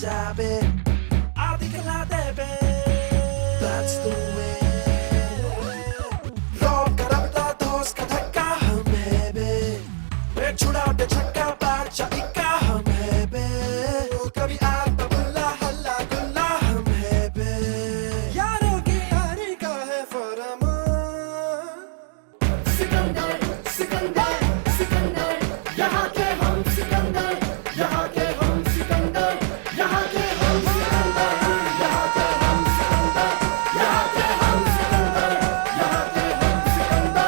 잡에 아디가 대배 That's the way 로가라다 도스카 닦아 흠해배 배추라 때 착가 빠져 이까 흠해배 우가비 아따 불라 할라 굴라 흠해배 야르기 아니까 해퍼라마 시간달 시간달 시간달 야하게 험 시간달 야하게 험 시간달 야하게 험 시간달 야하게 험 시간달 야하게 험 시간달 야하게 험 시간달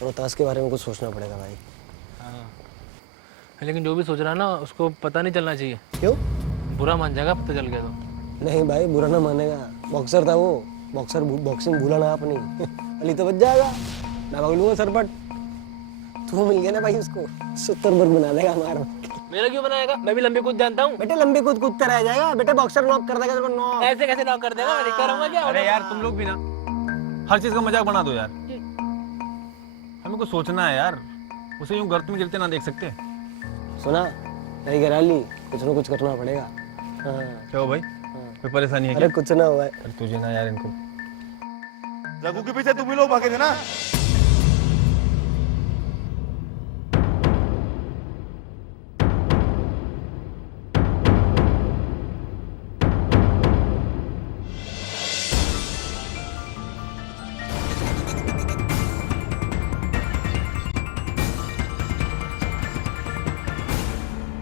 Rohtas के बारे में कुछ सोचना पड़ेगा भाई। लेकिन जो भी सोच रहा है ना उसको पता नहीं चलना चाहिए। क्यों? बुरा मान जाएगा पता चल गया तो। नहीं भाई, बुरा ना मानेगा। बॉक्सर था वो, बॉक्सर बॉक्सिंग भूला ना अपनी। अली तो बच जाएगा, मैं भाग लूंगा सरपट। तू मिल गया ना भाई, उसको सुतरबर्ग बना देगा हमारा। मेरा क्यों बनाएगा? मैं भी लंबी कूद जानता हूँ। बेटे लंबी कूद कूदता रह जाएगा बेटे, बॉक्सर नॉक कर देगा तेरे को नॉक। ऐसे कैसे नॉक कर देगा? मैं दिखा रहूंगा क्या? अरे यार तुम लोग भी ना हर चीज का मजाक बना दो यार। हमें कुछ सोचना है यार, उसे यूं गर्त में गिरते ना देख सकते। सुना तेरी घराली, कुछ ना कुछ करना पड़ेगा। हाँ। क्या हो भाई, कोई परेशानी है अरे क्या? कुछ ना हुआ है। अरे तुझे ना यार इनको रघु के पीछे तुम ही लोग भागे थे ना।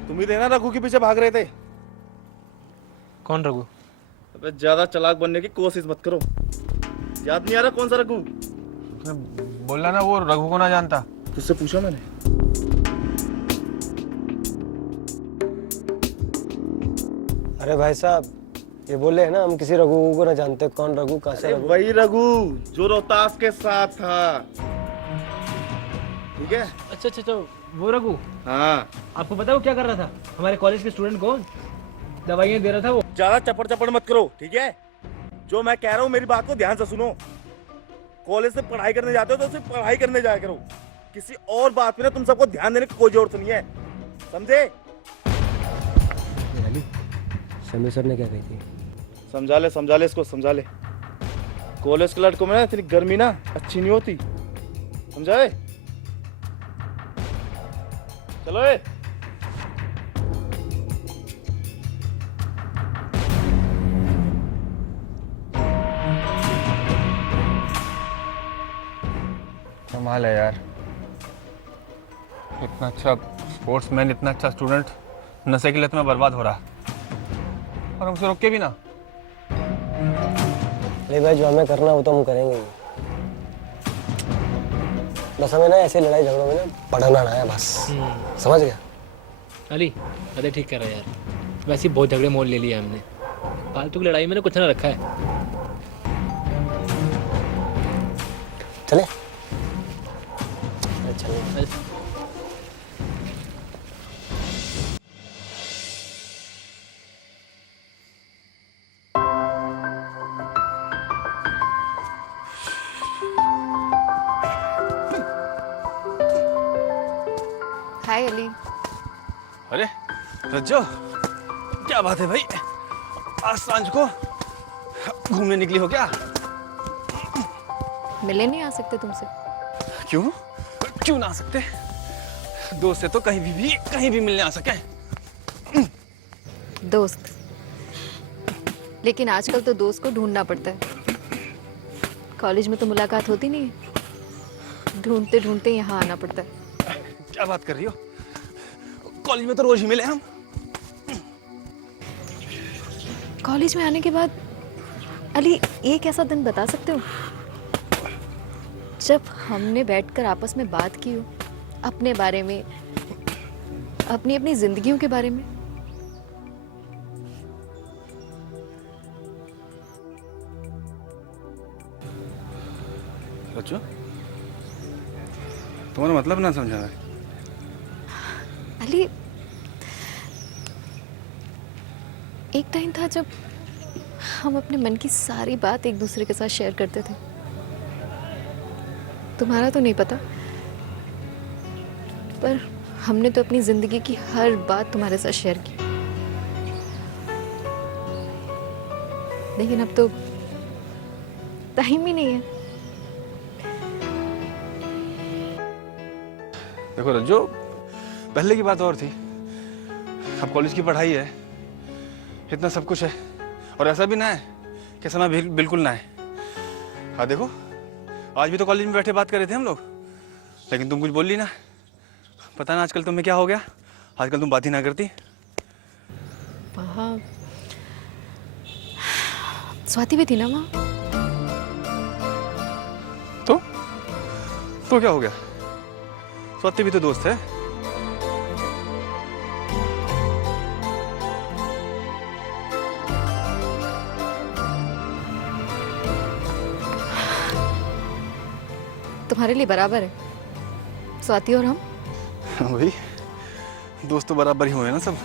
तुम ही थे ना रघु के पीछे भाग रहे थे। कौन रघु? अबे ज्यादा चालाक बनने की कोशिश मत करो। याद नहीं आ रहा कौन सा रघु? बोला ना वो रघु को ना जानता। तुझसे पूछा मैंने। अरे भाई साहब, ये बोले है ना हम किसी रघु को ना जानते। कौन रघु, कहाँ से रघु? वही रघु जो रोहतास के साथ था, ठीक है? अच्छा अच्छा अच्छा, वो रघु। हाँ। आपको पता है वो क्या कर रहा था? हमारे कॉलेज के स्टूडेंट को दवाइयाँ दे रहा था वो। ज्यादा चपड़ चपड़ मत करो, ठीक है? जो मैं कह रहा हूँ मेरी बात को ध्यान से सुनो। कॉलेज से पढ़ाई करने जाते हो तो सिर्फ पढ़ाई करने जाया करो। किसी और बात पे ना तुम सबको ध्यान देने की कोई जरूरत नहीं है, समझे? शमी सर ने क्या कही थी? समझा ले इसको, समझा ले। कॉलेज के लड़कों में ना इतनी गर्मी ना अच्छी नहीं होती, समझाए? चलो ए। कमाल है यार, इतना अच्छा स्पोर्ट्समैन, इतना अच्छा स्टूडेंट नशे की लत में बर्बाद हो रहा और हमसे रोक के भी ना। अरे भाई, जो हमें करना हो तो हम करेंगे ही। बस हमें ना ऐसे लड़ाई झगड़ों में ना पढ़ना ना है बस। समझ गया? अली अरे ठीक कर रहा है यार, वैसे ही बहुत झगड़े मोल ले लिया हमने। फालतू की लड़ाई में ना कुछ ना रखा है। चले? चले। हाय अली। अरे रज्जो, क्या बात है भाई, आज सांझ को घूमने निकली हो क्या? मिले नहीं आ सकते तुमसे? क्यों क्यों ना आ सकते? दोस्त से तो कहीं भी मिलने आ सके। दोस्त? लेकिन आजकल तो दोस्त को ढूंढना पड़ता है। कॉलेज में तो मुलाकात होती नहीं है, ढूंढते ढूंढते यहाँ आना पड़ता है। क्या बात कर रही हो? कॉलेज में तो रोज ही मिले हम। कॉलेज में आने के बाद अली एक ऐसा दिन बता सकते हो जब हमने बैठकर आपस में बात की हो अपने बारे में, अपनी अपनी जिंदगियों के बारे में? बच्चों, तुम्हारा मतलब ना समझा है। अली एक टाइम था जब हम अपने मन की सारी बात एक दूसरे के साथ शेयर करते थे। तुम्हारा तो नहीं पता, पर हमने तो अपनी जिंदगी की हर बात तुम्हारे साथ शेयर की। लेकिन अब तो टाइम ही नहीं है। देखो रज्जो, पहले की बात और थी। अब कॉलेज की पढ़ाई है, इतना सब कुछ है, और ऐसा भी ना है कि समय बिल्कुल ना है। हाँ देखो, आज भी तो कॉलेज में बैठे बात कर रहे थे हम लोग, लेकिन तुम कुछ बोल ली ना। पता ना आजकल तुम्हें क्या हो गया, आजकल तुम बात ही ना करती। वहाँ स्वाति भी थी ना वहाँ। तो क्या हो गया? स्वाति भी तो दोस्त है। तुम्हारे लिए बराबर है स्वाति और हम। वही, दोस्त तो बराबर ही हुए ना सब।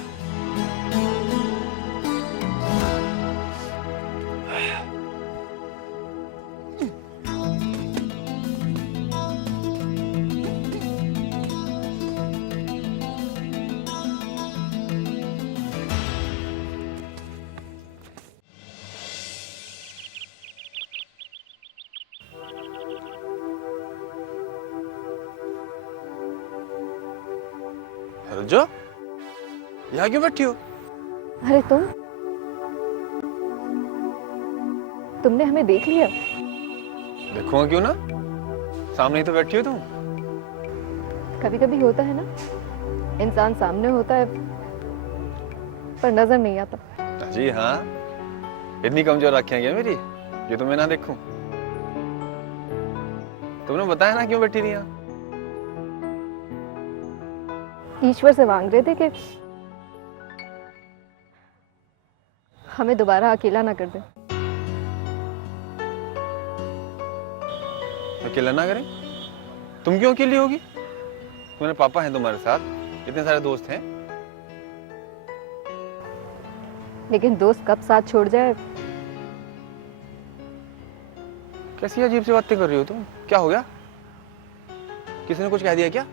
रज्जो, यहाँ क्यों बैठी हो? अरे तुमने हमें देख लिया। देखूंगा क्यों ना, सामने ही तो बैठी हो तुम। कभी कभी होता है ना, इंसान सामने होता है पर नजर नहीं आता। जी हाँ, इतनी कमजोर आँखें हैं क्या मेरी, ये तो मैं ना देखूं? तुमने बताया ना क्यों बैठी थी यहाँ? ईश्वर से मांग रहे थे कि हमें दोबारा अकेला ना कर दे। अकेला ना करें? तुम क्यों अकेली होगी? तुम्हारे पापा हैं तुम्हारे साथ, इतने सारे दोस्त हैं। लेकिन दोस्त कब साथ छोड़ जाए। कैसी अजीब सी बातें कर रही हो तुम? क्या हो गया? किसी ने कुछ कह दिया क्या?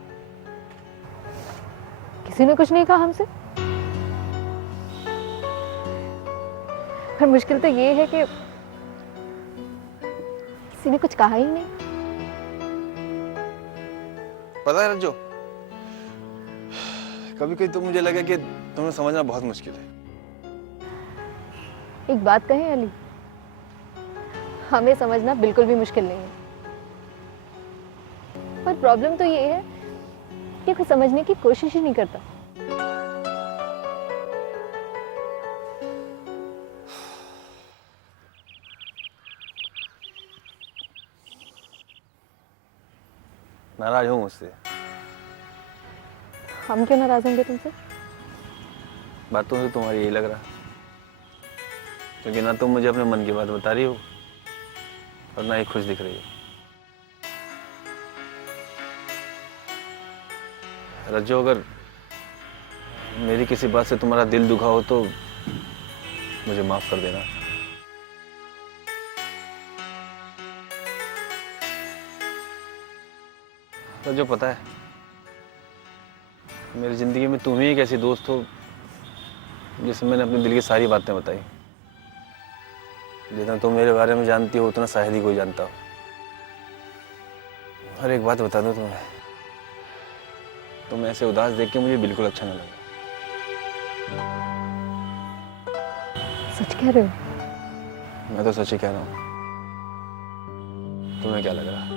किसी ने कुछ नहीं कहा हमसे, पर मुश्किल तो ये है कि किसी ने कुछ कहा ही नहीं। पता है रज्जो, कभी कभी तो मुझे लगा कि तुम्हें समझना बहुत मुश्किल है। एक बात कहें अली, हमें समझना बिल्कुल भी मुश्किल नहीं है, पर प्रॉब्लम तो ये है कि कोई समझने की कोशिश ही नहीं करता। नाराज हो मुझसे? हम क्यों नाराज होंगे तुमसे? बातों से तुम्हारी यही लग रहा, क्योंकि ना तुम मुझे अपने मन की बात बता रही हो और ना ही खुश दिख रही हो। रज्जो, अगर मेरी किसी बात से तुम्हारा दिल दुखा हो तो मुझे माफ कर देना। रज्जो, पता है मेरी जिंदगी में तुम ही एक ऐसी दोस्त हो जिसे मैंने अपने दिल की सारी बातें बताई। जितना तुम मेरे बारे में जानती हो उतना शायद ही कोई जानता हो। और एक बात बता दूं तुम्हें, तुम ऐसे उदास देख के मुझे बिल्कुल अच्छा नहीं लगा। सच कह रहे हो? मैं तो सच ही कह रहा हूँ। तुम्हें क्या लग रहा?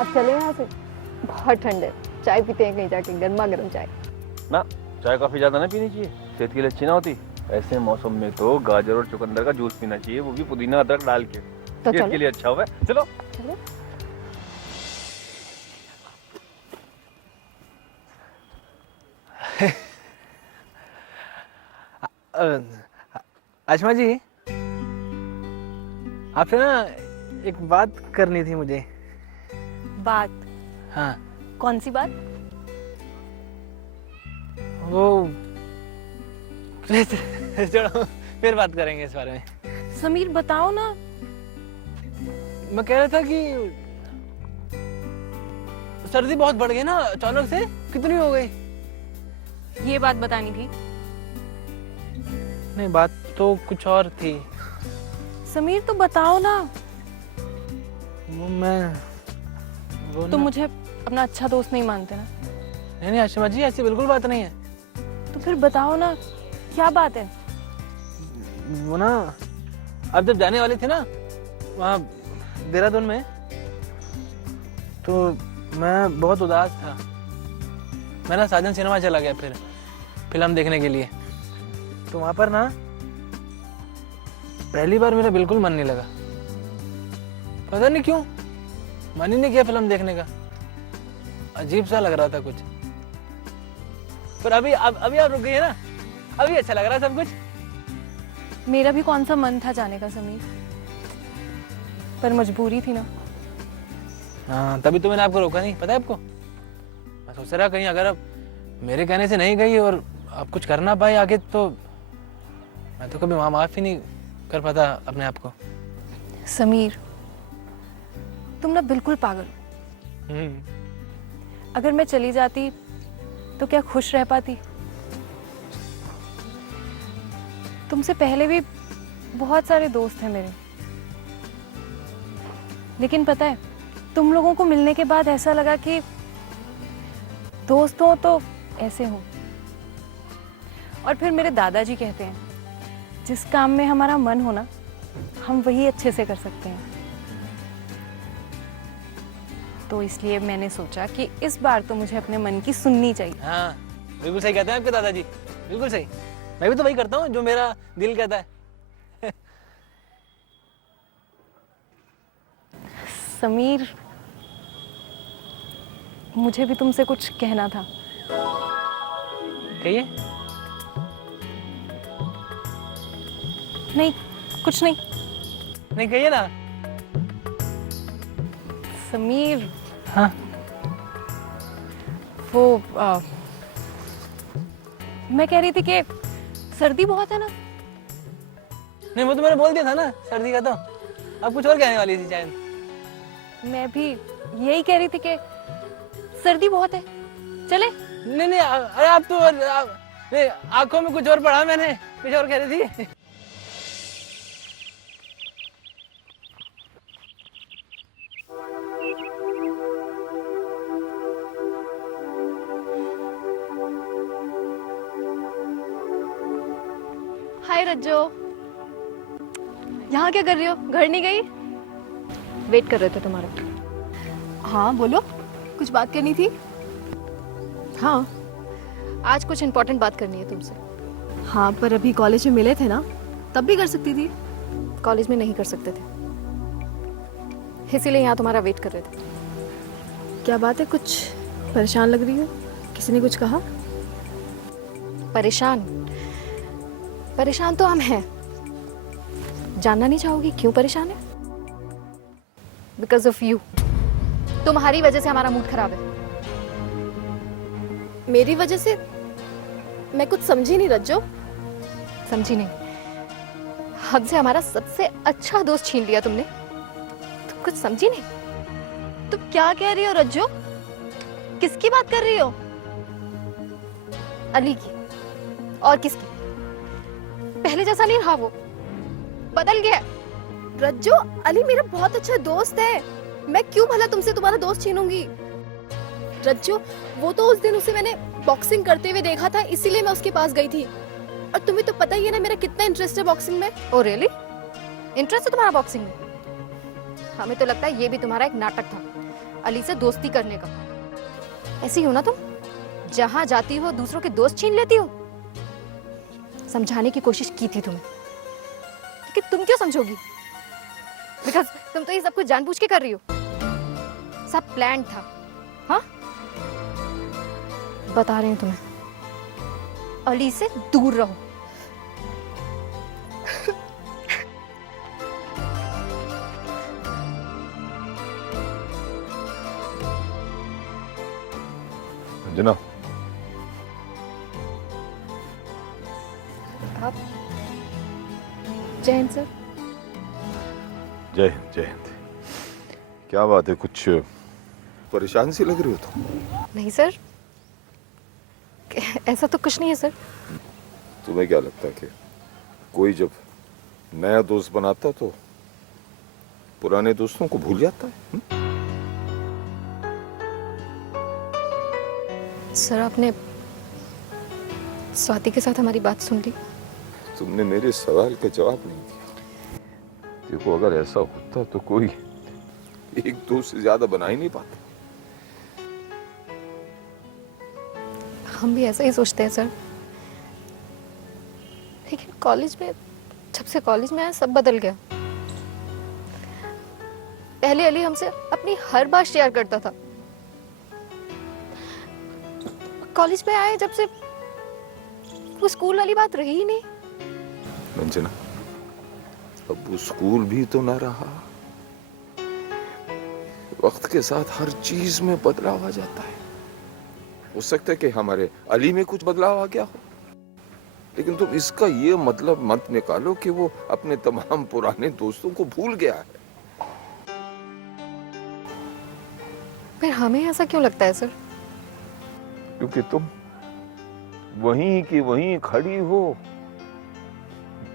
अब चले यहाँ से, बहुत ठंड है। चाय पीते हैं कहीं जाके, गर्मा गर्म चाय। ना, चाय काफी ज्यादा ना पीनी चाहिए, सेहत के लिए अच्छी ना होती। ऐसे मौसम में तो गाजर और चुकंदर का जूस पीना चाहिए, वो भी पुदीना अदरक डाल के, तो सेहत के लिए अच्छा होगा। चलो चलो। आशमा जी, आपसे ना एक बात करनी थी मुझे। बात? हाँ कौन सी बात? वो छोड़ो, फिर बात करेंगे इस बारे में। समीर बताओ ना। मैं कह रहा था कि सर्दी बहुत बढ़ गई ना अचानक से, कितनी हो गई? ये बात बतानी थी। नहीं, बात तो कुछ और थी। समीर तो बताओ ना। वो तुम ना- मुझे अपना अच्छा दोस्त नहीं मानते ना? नहीं नहीं आशिमा जी, ऐसी बिल्कुल बात नहीं है। तो फिर बताओ ना, क्या बात है? वो ना, अब जब जाने वाली थी ना वहाँ देहरादून में, तो मैं बहुत उदास था। मैं ना साजन सिनेमा चला गया फिर फिल्म देखने के लिए। तो वहाँ पर ना पहली बार मेरा बिल्कुल मन नहीं लगा। पता नहीं क्यों, मन ही नहीं किया फिल्म देखने का। अजीब सा लग रहा था कुछ। पर अभी अभी आप रुक गई है ना, अभी अच्छा लग रहा है सब कुछ। मेरा भी कौन सा मन था जाने का समीर, पर मजबूरी थी ना। हाँ, तभी तो मैंने आपको रोका नहीं, पता है आपको। मैं सोच रहा कहीं अगर आप मेरे कहने से नहीं गई और आप कुछ करना पाए आगे, तो मैं तो कभी वहाँ माफ ही नहीं कर पाता अपने आप को। समीर, तुम ना बिल्कुल पागल हो। अगर मैं चली जाती तो क्या खुश रह पाती? तुमसे पहले भी बहुत सारे दोस्त हैं मेरे, लेकिन पता है, तुम लोगों को मिलने के बाद ऐसा लगा कि दोस्त हो तो ऐसे हो। और फिर मेरे दादाजी कहते हैं, जिस काम में हमारा मन हो ना, हम वही अच्छे से कर सकते हैं। तो इसलिए मैंने सोचा कि इस बार तो मुझे अपने मन की सुननी चाहिए। हाँ, बिल्कुल सही कहते हैं आपके दादाजी, बिल्कुल सही। मैं भी तो वही करता हूँ जो मेरा दिल कहता है। समीर, मुझे भी तुमसे कुछ कहना था। कहिए। नहीं, कुछ नहीं। नहीं, कहिए ना। समीर, हाँ, वो मैं कह रही थी कि सर्दी बहुत है ना। नहीं वो तो मैंने बोल दिया था ना सर्दी का। तो आप कुछ और कहने वाली थी शायद। मैं भी यही कह रही थी कि सर्दी बहुत है, चले? नहीं नहीं, अरे आप तो नहीं, आंखों में कुछ और पढ़ा मैंने, कुछ और कह रही थी। हाय रज्जो, यहाँ क्या कर रही हो? घर नहीं गई? वेट कर रहे थे तुम्हारा। हाँ बोलो, कुछ बात करनी थी? हाँ, आज कुछ इम्पोर्टेंट बात करनी है तुमसे। हाँ, पर अभी कॉलेज में मिले थे ना, तब भी कर सकती थी। कॉलेज में नहीं कर सकते थे, इसीलिए यहाँ तुम्हारा वेट कर रहे थे। क्या बात है, कुछ परेशान लग रही हो? किसी ने कुछ कहा? परेशान? परेशान तो हम हैं। जानना नहीं चाहोगी क्यों परेशान है? Because of you. तुम्हारी वजह से हमारा मूड खराब है। मेरी वजह से? मैं कुछ समझी नहीं रज्जो। समझी नहीं? हमसे हमारा सबसे अच्छा दोस्त छीन लिया तुमने। तुम कुछ समझी नहीं? तुम क्या कह रही हो रज्जो? किसकी बात कर रही हो? अली की। और किसकी? पहले जैसा नहीं रहा, वो बदल गया। रज्जो, अली मेरा बहुत अच्छा दोस्त है। मैं क्यों भला तुमसे तुम्हारा दोस्त छीनूंगी? रज्जो, वो तो उस दिन उसे मैंने बॉक्सिंग करते हुए देखा था, इसीलिए मैं उसके पास गई थी। और तुम्हें तो पता ही है ना मेरा कितना इंटरेस्ट है बॉक्सिंग में। Oh really? इंटरेस्ट है तुम्हारा बॉक्सिंग में? हमें तो लगता है ये भी तुम्हारा एक नाटक था, अली से दोस्ती करने का। ऐसी हो ना तुम, जहां जाती हो दूसरों के दोस्त छीन लेती हो। समझाने की कोशिश की थी तुम्हें, लेकिन तुम क्यों समझोगी? बिकॉज तुम तो ये सब कुछ जानबूझ के कर रही हो। सब प्लान था। हाँ, बता रही हूँ तुम्हें, अली से दूर रहो। जना, आप जय हिंद सर। जय हिंद जय हिंद। क्या बात है, कुछ परेशान सी लग रही हो तुम? नहीं सर, ऐसा तो कुछ नहीं है सर। तुम्हें क्या लगता है कि कोई जब नया दोस्त बनाता तो पुराने दोस्तों को भूल जाता है? सर आपने स्वाति के साथ हमारी बात सुन ली। तुमने मेरे सवाल का जवाब नहीं दिया। देखो, अगर ऐसा होता तो कोई एक दोस्त से ज्यादा बना ही नहीं पाता। हम भी ऐसा ही सोचते हैं सर, लेकिन कॉलेज में, जब से कॉलेज में आया सब बदल गया। पहले अली हमसे अपनी हर बात शेयर करता था, कॉलेज में आए जब से वो स्कूल वाली बात रही ही नहीं। रंजना, अब वो स्कूल भी तो ना रहा। वक्त के साथ हर चीज में बदलाव आ जाता है। हो सकता है कि हमारे अली में कुछ बदलाव आ गया हो, लेकिन तुम इसका ये मतलब मत निकालो कि वो अपने तमाम पुराने दोस्तों को भूल गया है। फिर हमें ऐसा क्यों लगता है सर? क्योंकि तुम वहीं की वहीं खड़ी हो,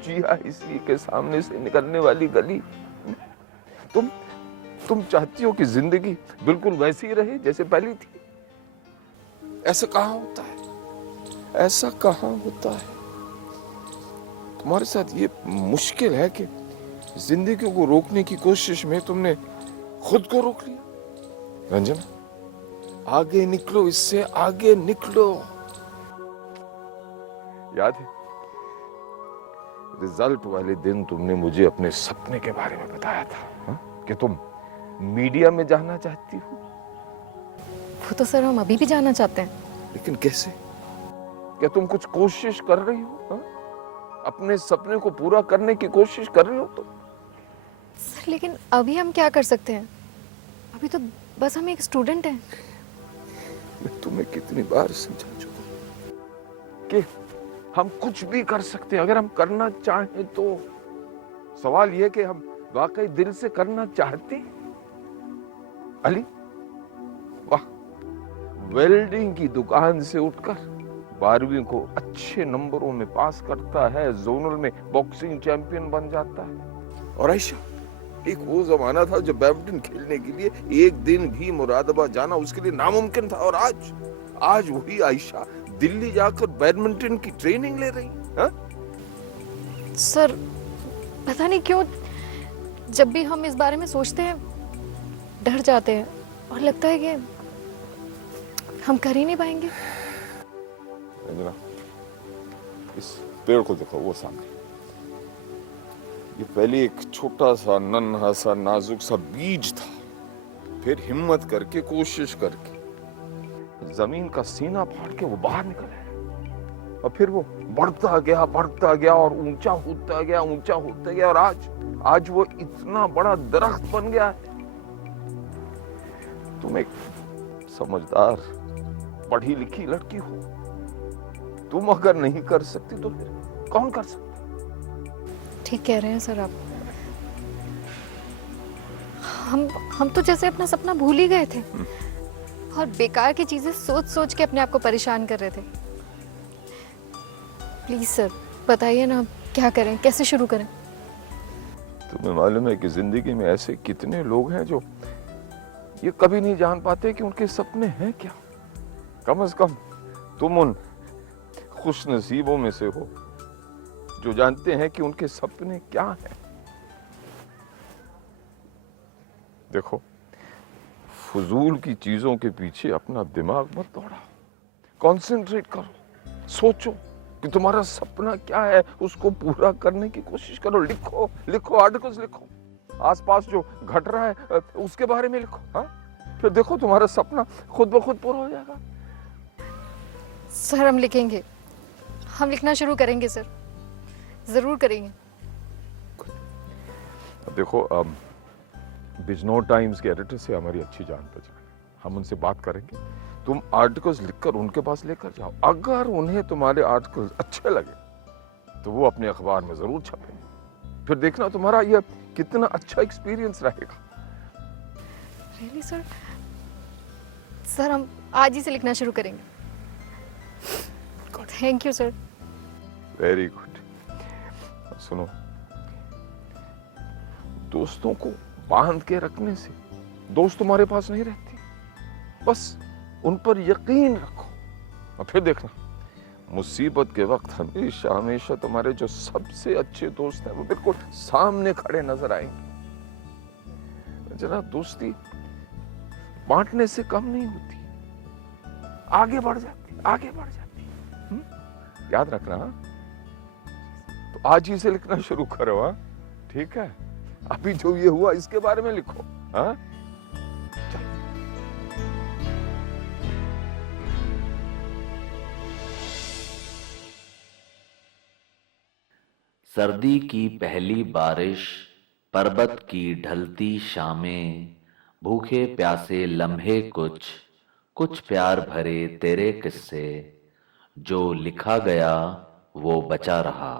जिया इसी के सामने से निकलने वाली गली। तुम चाहती हो कि जिंदगी बिल्कुल वैसी ही रहे जैसे पहली थी। ऐसा कहाँ होता है, ऐसा कहाँ होता है। तुम्हारे साथ ये मुश्किल है कि जिंदगी को रोकने की कोशिश में तुमने खुद को रोक लिया। रंजना, आगे निकलो, इससे आगे निकलो। याद है रिजल्ट वाले दिन तुमने मुझे अपने सपने के बारे में बताया था, हा? कि तुम मीडिया में जाना चाहती हो। वो तो सर हम अभी भी जाना चाहते हैं। लेकिन कैसे? क्या तुम कुछ कोशिश कर रही हो, हा? अपने सपने को पूरा करने की कोशिश कर रही हो तुम? सर लेकिन अभी हम क्या कर सकते हैं? अभी तो बस हम एक स्टूडेंट हैं। मैं तुम्हें कितनी बार समझा चुका कि हम कुछ भी कर सकते हैं अगर हम करना चाहें तो। सवाल यह कि हम वाकई दिल से करना चाहते हैं। अली, वाह, वेल्डिंग की दुकान से उठकर 12वीं को अच्छे नंबरों में पास करता है, जोनल में बॉक्सिंग चैंपियन बन जाता है। और आयशा, एक वो जमाना था जब बैडमिंटन खेलने के लिए एक दिन भी मुरादाबाद जाना उसके लिए नामुमकिन था। और आज वही आयशा दिल्ली जाकर बैडमिंटन की ट्रेनिंग ले रही है। सर पता नहीं क्यों जब भी हम इस बारे में सोचते हैं डर जाते हैं और लगता है कि हम कर ही नहीं पाएंगे। रंजना, इस पेड़ को देखो, वो सामने। ये पहले एक छोटा सा नन्हा सा नाजुक सा बीज था, फिर हिम्मत करके कोशिश करके जमीन का सीना फाड़ के वो बाहर निकल आया, और फिर वो बढ़ता गया और ऊंचा होता गया और आज वो इतना बड़ा दरख्त बन गया है। तुम एक समझदार पढ़ी लिखी लड़की हो, तुम अगर नहीं कर सकती तो फिर कौन कर सकता? ठीक कह रहे हैं सर आप। हम तो जैसे अपना सपना भूल ही गए थे और बेकार की चीजें सोच सोच के अपने आप को परेशान कर रहे थे। प्लीज सर बताइए ना, क्या करें, कैसे शुरू करें? तुम्हें मालूम है कि जिंदगी में ऐसे कितने लोग हैं जो ये कभी नहीं जान पाते कि उनके सपने हैं क्या। कम से कम तुम उन खुश नसीबों में से हो जो जानते हैं कि उनके सपने क्या हैं। देखो, फजूल की चीजों के पीछे अपना दिमाग मत दौड़ाओ, कंसंट्रेट करो, सोचो कि तुम्हारा सपना क्या है, उसको पूरा करने की कोशिश करो। लिखो आर्टिकल्स लिखो, आसपास जो घट रहा है उसके बारे में लिखो। हाँ, फिर देखो तुम्हारा सपना खुद ब खुद पूरा हो जाएगा। सर हम लिखेंगे, हम लिखना शुरू करेंगे सर, जरूर करेंगे। देखो, बिजनौर टाइम्स के एडिटर से हमारी अच्छी जान पहचान है, हम उनसे बात करेंगे तुम आर्टिकल्स लिखकर उनके पास लेकर जाओ। अगर उन्हें तुम्हारे आर्टिकल्स अच्छे लगे तो वो अपने अखबार में जरूर छपेंगे। फिर देखना तुम्हारा यह कितना अच्छा एक्सपीरियंस रहेगा। Really sir? सर हम आज ही से लिखना शुरू करेंगे। Thank you sir. Very good. सुनो, दोस्तों को बांध के रखने से दोस्त तुम्हारे पास नहीं रहती। बस उन पर यकीन रखो और फिर देखना, मुसीबत के वक्त हमेशा हमेशा तुम्हारे जो सबसे अच्छे दोस्त हैं वो बिल्कुल सामने खड़े नजर आएंगे। जरा दोस्ती बांटने से कम नहीं होती, आगे बढ़ जाती, आगे बढ़ जाती। याद रखना। तो आज ही से लिखना शुरू करो। हाँ, ठीक है? अभी जो ये हुआ इसके बारे में लिखो। हाँ, सर्दी की पहली बारिश, पर्वत की ढलती शामें, भूखे प्यासे लम्हे कुछ, कुछ प्यार भरे तेरे किस्से, जो लिखा गया वो बचा रहा।